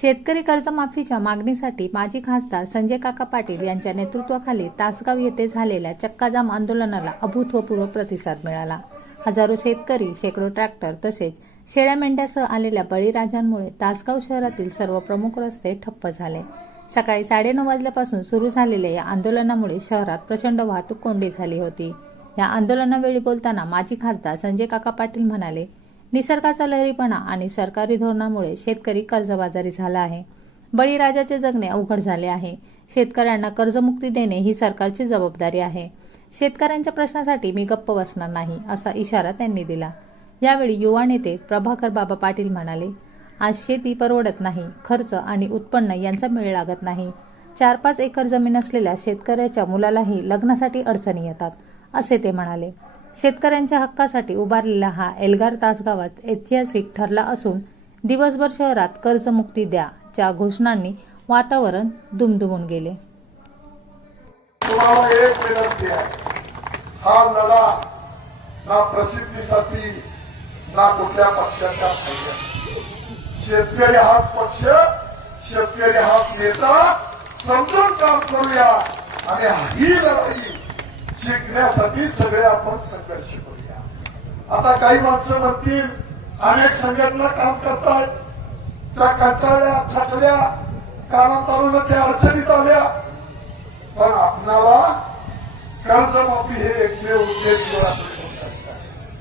शेतकरी कर्जमाफीच्या मागणीसाठी माजी खासदार संजय काका पाटील यांच्या नेतृत्वाखाली तासगाव येथे झालेल्या चक्काजाम आंदोलनाला अभूतपूर्व प्रतिसाद मिळाला. हजारो शेतकरी शेकडो ट्रॅक्टर तसेच शेळ्या मेंढ्यासह आलेल्या बळीराजांमुळे तासगाव शहरातील सर्व प्रमुख रस्ते ठप्प झाले. सकाळी साडेनऊ वाजल्यापासून सुरू झालेल्या या आंदोलनामुळे शहरात प्रचंड वाहतूक कोंडी झाली होती. या आंदोलनावेळी बोलताना माजी खासदार संजय काका पाटील म्हणाले निसर्गाचा लहरीपणा आणि सरकारी धोरणामुळे शेतकरी कर्जबाजारी झाला आहे. बळीराजाचे जगणे अवघड झाले आहे. शेतकऱ्यांना कर्जमुक्ती देणे ही सरकारची जबाबदारी आहे. शेतकऱ्यांच्या प्रश्नासाठी मी गप्प बसणार नाही असा इशारा त्यांनी दिला. यावेळी युवा नेते प्रभाकर बाबा पाटील म्हणाले आज शेती परवडत नाही खर्च आणि उत्पन्न यांचा मेळ लागत नाही. चार पाच एकर जमीन असलेल्या शेतकऱ्याच्या मुलालाही लग्नासाठी अडचणी येतात असे ते म्हणाले. शेतकऱ्यांच्या हक्कासाठी उभारलेला हा एल्गार तासगावात ऐतिहासिक ठरला असून दिवसभर शहरात कर्जमुक्ती द्या च्या घोषणांनी वातावरण दुमदुमून गेले. तुम्हाला एक विनंती आहे. हा लढा ना प्रसिद्धीसाठी ना कुठल्या पक्षाच्या शेतकरी हाच पक्ष शेतकरी हाच नेता समजून काम करूया. आणि ही लढाई शिकण्यासाठी सगळे आपण संघर्ष करूया. आता काही माणसं म्हणतील अनेक संघटना काम करतात. त्या कंटाळल्या थकल्या कालांतरानं त्या अडचणीत आल्या. पण आपणाला कर्जमाफी हे एकमेव उद्देश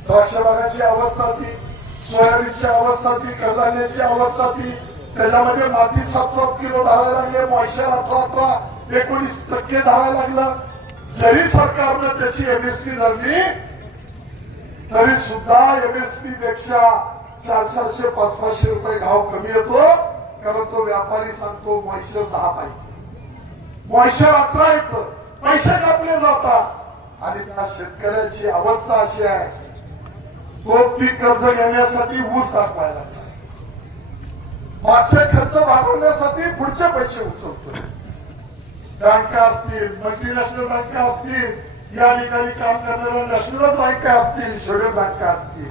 द्राक्ष बागाची अवस्था ती सोयाबीनची अवस्था ती कडधान्याची अवस्था ती त्याच्यामध्ये माती सात सात किलो धरायला लागले मॉइश्चर अठरा अठरा एकोणीस टक्के धरायला लागलं. जरी सरकारनं त्याची एमएसपी धरली तरी सुद्धा एमएसपी पेक्षा चार चारशे पाच पाचशे रुपये घाव कमी येतो. कारण तो व्यापारी सांगतो मॉइशर दहा पाहिजे. मॉइशर अठरा येतं. पैसे कापले जातात. आणि त्या शेतकऱ्याची अवस्था अशी आहे तो पीक कर्ज घेण्यासाठी ऊस दाखवायला मागचे खर्च भागवण्यासाठी पुढचे पैसे उचलतो बँका असतील मल्टीनॅशनल बँका असतील या ठिकाणी काम करणाऱ्या नॅशनल बँका असतील शेड्यूल बँका असतील.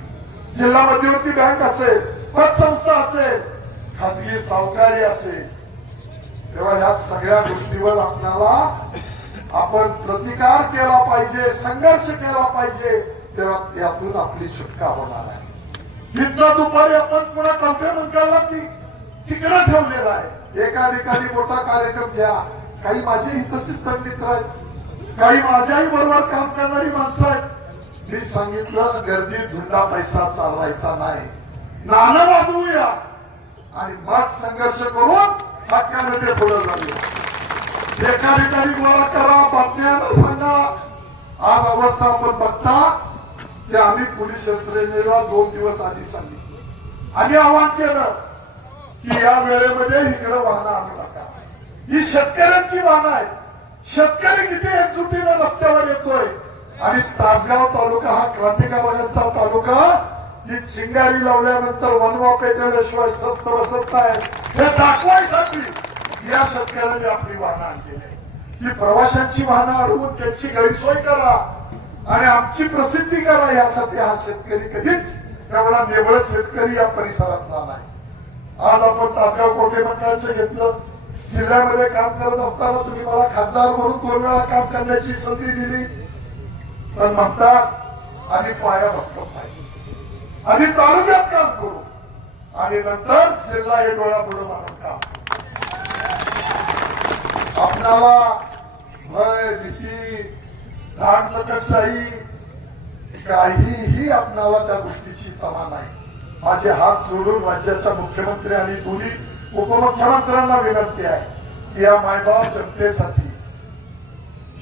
जिल्हा मध्यवर्ती बँक असेल पतसंस्था असेल खाजगी सावकारी असेल. तेव्हा या सगळ्या गोष्टीवर आपल्याला आपण प्रतिकार केला पाहिजे संघर्ष केला पाहिजे तेव्हा त्यातून आपली सुटका होणार आहे. तिथनं दुपारी आपण पुन्हा कॉन्फे मंत्र्याला तिकडे तिकडं ठेवलेला आहे. एका ठिकाणी मोठा कार्यक्रम घ्या. काही माझे हितचिंतक मित्र आहेत. काही माझ्याही बरोबर काम करणारी माणसं आहेत. मी सांगितलं गर्दीत धुंडा पैसा चालवायचा नाही. नाणं वाजवूया. आणि मग संघर्ष करून हक्काने ते पुढे जाऊया. एका ठिकाणी गोळा करा बातम्या सांगा. आज अवस्था आपण बघता ते आम्ही पोलीस यंत्रणेला दोन दिवस आधी सांगितलं. आणि आवाहन केलं की या वेळेमध्ये इकडं वाहनं आणू नका. ही शेतकऱ्यांची वाहन आहेत. शेतकरी किती एकजुटीनं रस्त्यावर येतोय. आणि तासगाव तालुका हा क्रांतिकारकांचा तालुका. ही चिंगारी लावल्यानंतर वनवा पेटवल्याशिवाय स्वस्त बसत नाही. हे दाखवायसाठी या शेतकऱ्यांनी आपली वाहनं आणलेली ही प्रवाशांची वाहनं अडवून त्यांची गैरसोय करा. आणि आमची प्रसिद्धी करा. यासाठी हा शेतकरी कधीच एवढा निवळ शेतकरी या परिसरातला नाही. आज आपण तासगाव कोटे मंडळाचं घेतलं जिल्ह्यामध्ये काम करत असताना तुम्ही मला खासदार म्हणून दोन वेळा काम करण्याची संधी दिली. पण म्हणता आधी पाया भक्कम पाहिजे. आधी तालुक्यात काम करू. आणि नंतर जिल्हा हे डोळ्यापुढे मानून काम आपणाला भय भीती धाड लकटशाही काहीही आपणाला त्या गोष्टीची तमा नाही. माझे हात जोडून राज्याचा मुख्यमंत्री आणि दोन्ही उपमुख्यमंत्र्यांना विनंती आहे की या मायबाप जनतेसाठी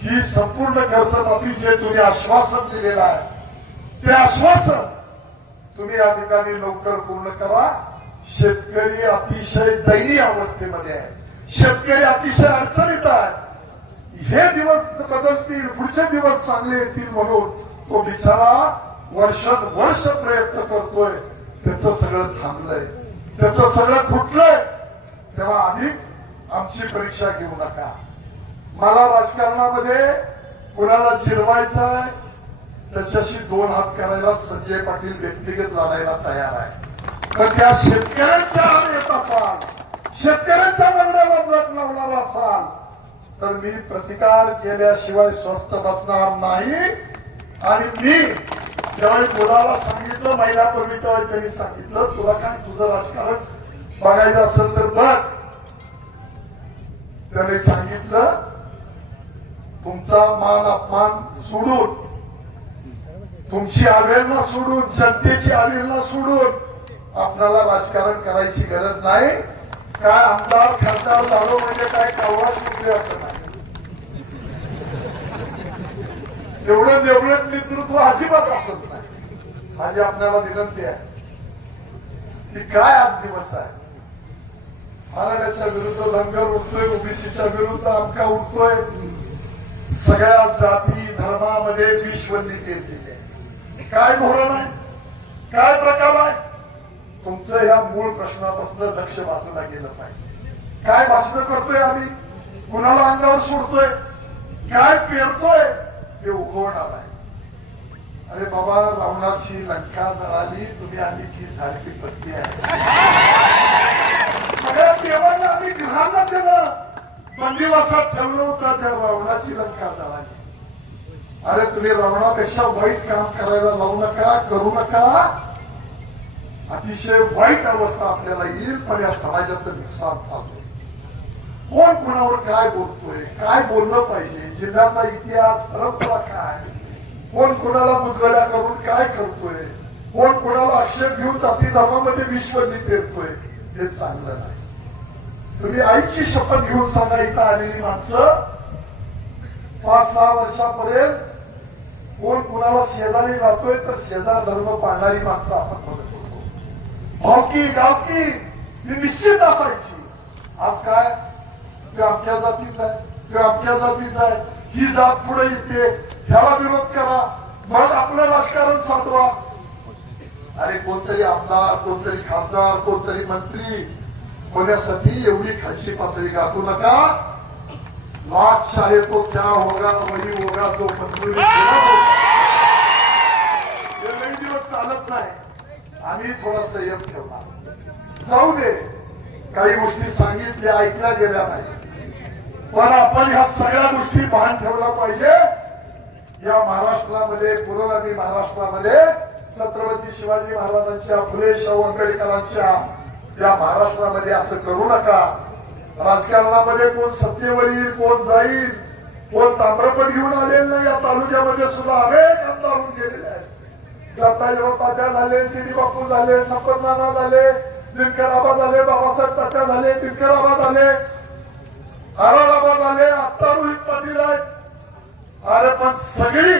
ही संपूर्ण कर्जमाफी जे तुम्ही आश्वासन दिलेलं आहे ते आश्वासन तुम्ही या ठिकाणी लवकर पूर्ण करा. शेतकरी अतिशय दयनीय अवस्थेमध्ये आहे. शेतकरी अतिशय अडचणीत आहे. हे दिवस बदलतील पुढचे दिवस चांगले येतील म्हणून तो बिचारा वर्षानुवर्ष प्रयत्न करतोय. त्याचं सगळं थांबलंय. त्याचं सगळं फुटलंय तेव्हा अधिक आमची परीक्षा घेऊ नका. मला राजकारणामध्ये कुणाला जिरवायचं आहे त्याच्याशी दोन हात करायला संजय पाटील व्यक्तिगत लढायला तयार आहे. तर त्या शेतकऱ्यांच्या आड येत असाल शेतकऱ्यांच्या मागण्याला लावणार असाल तर मी प्रतिकार केल्याशिवाय स्वस्थ बसणार नाही. आणि मी ज्यावेळी मुलाला सांगितलं महिन्यापूर्वी त्यावेळी त्यांनी सांगितलं तुला काय तुझं राजकारण बघायचं असेल तर बघ. त्याने सांगितलं तुमचा मान अपमान सोडून तुमची अवेलना सोडून जनतेची अवेलना सोडून आपल्याला राजकारण करायची गरज नाही. काय आमदार खासदार झालो म्हणजे काय कावळा सुटले असं नाही. एवढं निवडक नेतृत्व अजिबात असत नाही. माझी आपल्याला विनंती आहे की काय आज दिवस आहे? आरण्याच्या विरुद्ध दंगल उठतोय ओबीसीच्या विरुद्ध आमका उठतोय. सगळ्या जाती धर्मामध्ये विश्वंदी केलेली आहे. काय धोरण आहे? काय प्रकार आहे? तुमचं या मूळ प्रश्नापासून लक्ष बाजूला गेलं पाहिजे. काय भाषण करतोय आम्ही? कुणाला अंगावर सोडतोय? काय पेरतोय? ते उगवणार आहे. अरे बाबा रावणाची लंका जळाली तुम्ही आम्ही की झाडती पत्ती आहे. देवांना आम्ही घरांना दिलं बंदिवासात ठेवलं होतं त्या रावणाची लंका जळाली अरे तुम्ही रावणापेक्षा वाईट काम करायला लावू नका करू नका. अतिशय वाईट अवस्था आपल्याला येईल पण या समाजाचं नुकसान चालू कोण कोणावर काय बोलतोय काय बोललं पाहिजे जिल्ह्याचा इतिहास परंपरा काय? कोण कोणाला मुदगल्या करून काय करतोय? कोण कोणाला आक्षेप घेऊन जाती धर्मामध्ये विश्वनी पेरतोय हे चांगलं नाही. तुम्ही आईची शपथ घेऊन सांगा इथं आलेली माणसं. पाच सहा वर्षापर्यंत कोण कुणाला शेजारी राहतोय तर शेजार धर्म पाळणारी माणसं आपण बघत होतो. भावकी गावकी ही निश्चित असायची. आज काय? ते आमच्या जातीच आहे ते आमच्या जातीच आहे. ही जात पुढे येते. ह्याला विरोध करा. मग आपलं राजकारण साधवा. अरे कोणतरी आमदार कोणतरी खासदार कोणतरी मंत्री होण्यासाठी एवढी खालची पातळी गाठू नका. लाख चाहे तो क्या होगा वही होगा तो. मंजुरी लई दिवस चालत नाही. आम्ही थोडा संयम ठेवला जाऊ दे. काही गोष्टी सांगितल्या ऐकल्या गेल्या नाही. पण आपण ह्या सगळ्या गोष्टी भान ठेवला पाहिजे. या महाराष्ट्रामध्ये पुरोगामी महाराष्ट्रामध्ये छत्रपती शिवाजी महाराजांच्या फुले शाहू आंबेडकरांच्या या महाराष्ट्रामध्ये असं करू नका. राजकारणामध्ये कोण सत्तेवर येईल कोण जाईल कोण ताम्रपट घेऊन आलेलं नाही या तालुक्यामध्ये सुद्धा अनेक आमदार होऊन गेलेले आहेत. दत्ताजीराव तात्या झाले डी बापू झाले संपत नाना झाले दिनकराबा झाले बाबासाहेब तात्या झाले दिनकराबा झाले आराल झाले आत्ता रोहित पाटील आहेत. अरे पण सगळी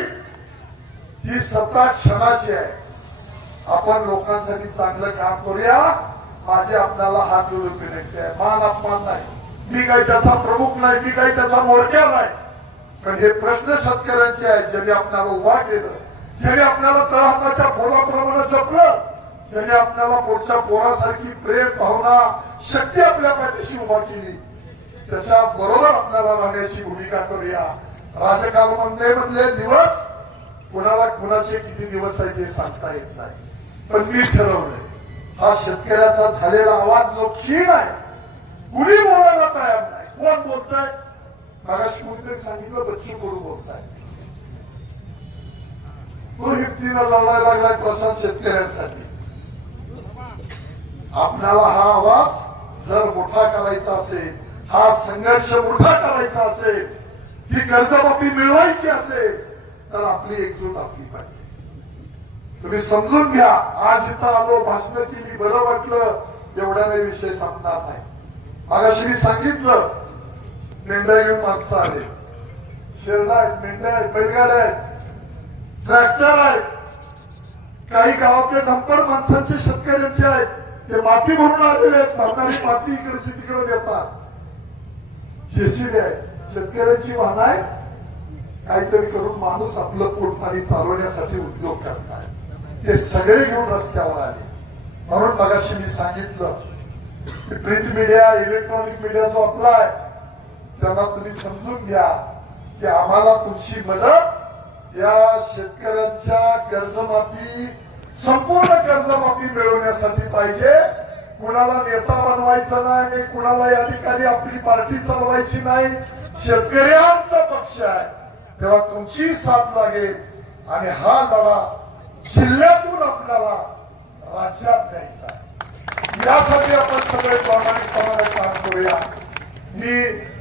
ही सत्ता क्षणाची आहे. आपण लोकांसाठी चांगलं काम करूया. माझे आपल्याला हात जोडून विनंती आहे. मान अपमान नाही. मी काही त्याचा प्रमुख नाही मी काही त्याचा मोर्चा नाही. पण हे प्रश्न शेतकऱ्यांचे आहेत ज्यांनी आपल्याला उभा केलं ज्यांनी आपल्याला तळहाताच्या पोराप्रमाणे जपलं ज्यांनी आपल्याला पुढच्या पोरासारखी प्रेम भावना शक्ती आपल्या पाठीशी उभा केली. त्याच्या बरोबर आपल्याला राहण्याची भूमिका करूया. राजकारणामधले दिवस कुणाला कुणाचे किती दिवस आहे ते सांगता येत नाही. पण मी ठरवलंय हा शेतकऱ्याचा झालेला आवाज जो क्षीण आहे कुणी बोलायला तयार नाही. कोण बोलताय? मागाशी कोणीतरी सांगितलं बच्चू कडू बोलताय. तो हिमतीला लढायला लागलाय प्रशांत शेतकऱ्यांसाठी. आपल्याला हा आवाज जर मोठा करायचा असेल हा संघर्ष मोठा करायचा असेल ही कर्जमाफी मिळवायची असेल तर आपली एकजूट आपली पाहिजे. तुम्ही समजून घ्या. आज इथं आलो भाषण केली बरं वाटलं एवढ्याने विषय संपणार नाही. मागाशी मी सांगितलं मेंढ्या घेऊन माणसं आले. शेरडा आहेत मेंढ्या आहेत बैलगाड्या आहेत ट्रॅक्टर आहेत. काही गावातले डंपर माणसांचे शेतकऱ्यांचे आहेत. ते माती भरून आलेले आहेत. म्हातारी माती इकडची तिकडे देतात. जेसीबी आहे. शेतकऱ्यांची वाहन आहे काहीतरी करून माणूस आपलं पोटपाणी चालवण्यासाठी उद्योग करताय ते सगळे घेऊन रस्त्यावर आले. म्हणून मगाशी मी सांगितलं प्रिंट मीडिया इलेक्ट्रॉनिक मीडिया जो आपला आहे त्यांना तुम्ही समजून घ्या की आम्हाला तुमची मदत या शेतकऱ्यांच्या कर्जमाफी संपूर्ण कर्जमाफी मिळवण्यासाठी पाहिजे. कुणाला नेता बनवायचा नाही कुणाला या ठिकाणी आपली पार्टी चालवायची नाही. शेतकऱ्यांचा पक्ष आहे. तेव्हा तुमची साथ लागेल आणि हा लढा जिल्ह्यातून आपल्याला राज्यात द्यायचा यासाठी आपण सगळे प्रामाणिकपणाने काम करूया. मी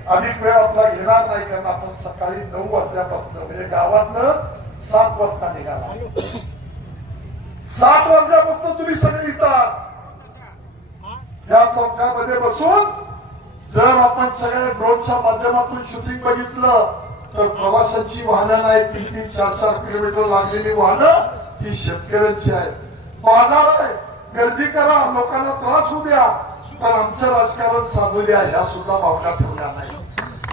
अधिक वेळ आपला घेणार नाही कारण आपण सकाळी नऊ वाजल्यापासून म्हणजे गावातनं सात वाजता निघाला. सात वाजल्यापासून तुम्ही सगळे येतात या चौकामध्ये बसून जर आपण सगळ्या ड्रोनच्या माध्यमातून शूटिंग बघितलं तर प्रवाशांची वाहनं नाही तीन तीन चार चार किलोमीटर लागलेली वाहनं ही शेतकऱ्यांची आहे. बाजार आहे. गर्दी करा लोकांना त्रास होऊ द्या. पण आमचं राजकारण साधू द्या ह्या सुद्धा भावना ठेवल्या नाही.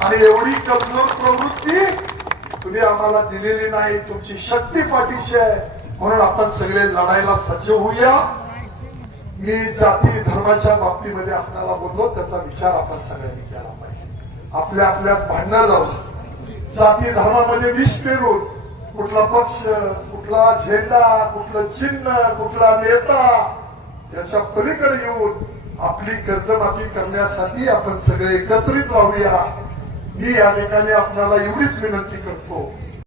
आणि एवढी कमजोर प्रवृत्ती तुम्ही आम्हाला दिलेली नाही. तुमची शक्ती पाठीशी आहे. म्हणून आपण सगळे लढायला सज्ज होऊया. मी जाती धर्माच्या बाबतीमध्ये आपल्याला बोललो त्याचा विचार आपण सगळ्यांनी केला पाहिजे. आपल्या आपल्या भांडणं लावून. जाती धर्मामध्ये विष पेरून कुठला पक्ष कुठला झेंडा कुठलं चिन्ह कुठला नेता याच्या पलीकडे येऊन आपली कर्जमाफी करण्यासाठी आपण सगळे एकत्रित राहूया. मी या ठिकाणी आपल्याला एवढीच विनंती करतो.